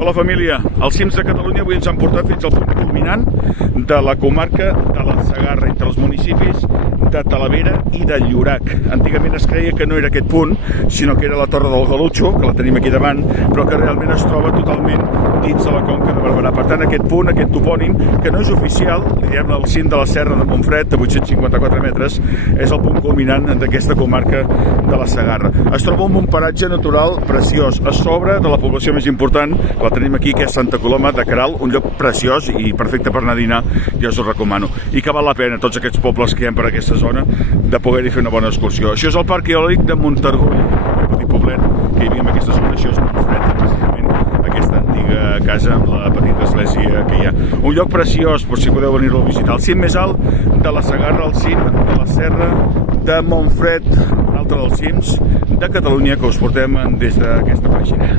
Hola família, els cims de Catalunya avui ens han portat fins al punt culminant de la comarca de la Segarra, entre els municipis de Talavera i de Llorac. Antigament es creia que no era aquest punt, sinó que era la Torre del Galutxo, que la tenim aquí davant, però que realment es troba totalment dins de la conca de Barberà. Per tant, aquest punt, aquest topònim, que no és oficial, li diem el cim de la Serra de Montfred, de 854 metres, és el punt culminant d'aquesta comarca de la Segarra. Es troba un paratge natural preciós, a sobre de la població més important, la tenim aquí, que és Santa Coloma de Queralt, un lloc preciós i perfecte per anar a dinar, ja us ho recomano. I que val la pena, tots aquests pobles que hi ha per aquesta zona, de poder-hi fer una bona excursió. Això és el Parc Eòlic de Montargull, un petit poblet que hi havia en aquesta zona. Això és Montfred, precisament aquesta antiga casa amb la petita església que hi ha. Un lloc preciós, per si podeu venir-lo a visitar. El cim més alt de la Segarra, el cim de la Serra de Montfred, un altre dels cims de Catalunya que us portem des d'aquesta pàgina.